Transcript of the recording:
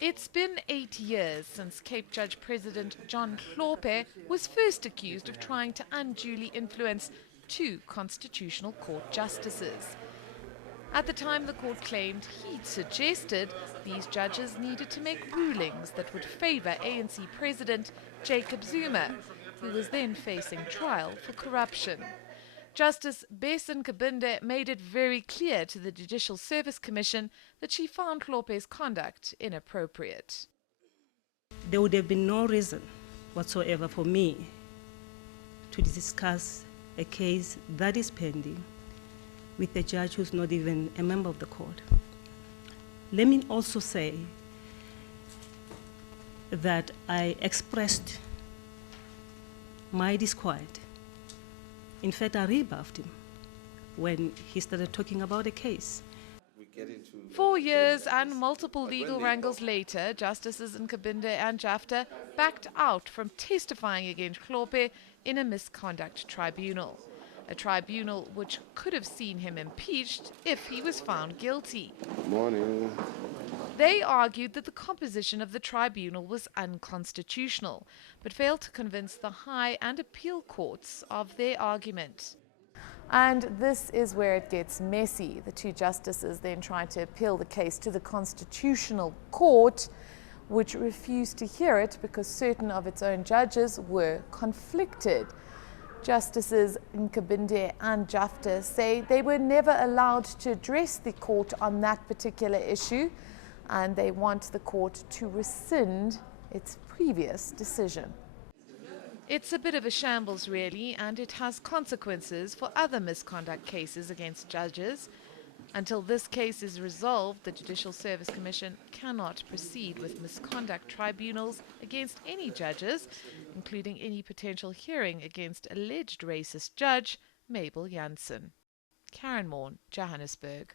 It's been 8 years since Cape Judge President John Hlophe was first accused of trying to unduly influence two Constitutional Court justices. At the time, the court claimed he'd suggested these judges needed to make rulings that would favour ANC President Jacob Zuma, who was then facing trial for corruption. Justice Besan Kabinde made it very clear to the Judicial Service Commission that she found Hlophe's conduct inappropriate. There would have been no reason whatsoever for me to discuss a case that is pending with a judge who's not even a member of the court. Let me also say that I expressed my disquiet. In fact, I rebuffed him when he started talking about a case. 4 years and multiple legal wrangles later, Justices Nkabinde and Jafta backed out from testifying against Hlophe in a misconduct tribunal. A tribunal which could have seen him impeached if he was found guilty. Morning. They argued that the composition of the tribunal was unconstitutional, but failed to convince the high and appeal courts of their argument. And this is where it gets messy. The two justices then tried to appeal the case to the Constitutional Court, which refused to hear it because certain of its own judges were conflicted. Justices Nkabinde and Jafta say they were never allowed to address the court on that particular issue, and they want the court to rescind its previous decision. It's a bit of a shambles, really, and it has consequences for other misconduct cases against judges. Until this case is resolved, the Judicial Service Commission cannot proceed with misconduct tribunals against any judges, including any potential hearing against alleged racist judge Mabel Jansen. Karen Morn, Johannesburg.